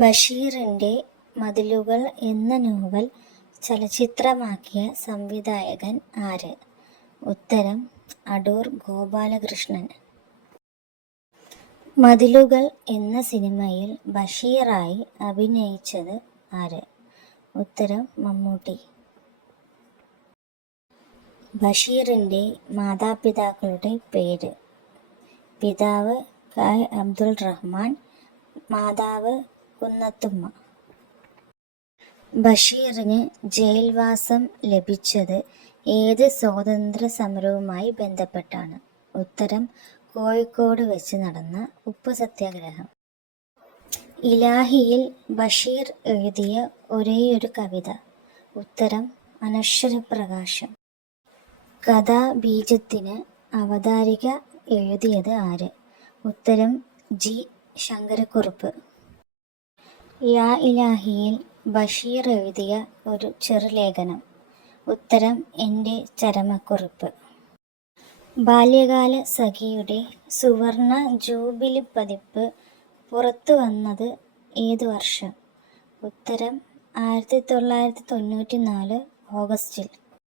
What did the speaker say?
ബഷീറിൻ്റെ മതിലുകൾ എന്ന നോവൽ ചലച്ചിത്രമാക്കിയ സംവിധായകൻ ആര്? ഉത്തരം അടൂർ ഗോപാലകൃഷ്ണൻ. മതിലുകൾ എന്ന സിനിമയിൽ ബഷീറായി അഭിനയിച്ചത് ആര്? ഉത്തരം മമ്മൂട്ടി. ബഷീറിൻ്റെ മാതാപിതാക്കളുടെ പേര്. പിതാവ് കെ. അബ്ദുൾ റഹ്മാൻ, മാതാവ് കുന്നത്തുമ്മ. ബഷീറിന് ജയിൽവാസം ലഭിച്ചത് ഏത് സ്വാതന്ത്ര്യ സമരവുമായി ബന്ധപ്പെട്ടാണ്? ഉത്തരം കോഴിക്കോട് വെച്ച് നടന്ന ഉപ്പ് സത്യാഗ്രഹം. ഇലാഹിയിൽ ബഷീർ എഴുതിയ ഒരേയൊരു കവിത. ഉത്തരം അനശ്വരപ്രകാശം. കഥാബീജത്തിന് അവതാരിക എഴുതിയത് ആര്? ഉത്തരം ജി. ശങ്കരക്കുറുപ്പ്. യാ ഇലാഹിയിൽ ബഷീർ എഴുതിയ ഒരു ചെറുലേഖനം. ഉത്തരം എൻ്റെ ചരമക്കുറിപ്പ്. ബാല്യകാല സഖിയുടെ സുവർണ ജൂബിലി പതിപ്പ് പുറത്തു വന്നത് ഏതു വർഷം? ഉത്തരം 1994 ഓഗസ്റ്റിൽ.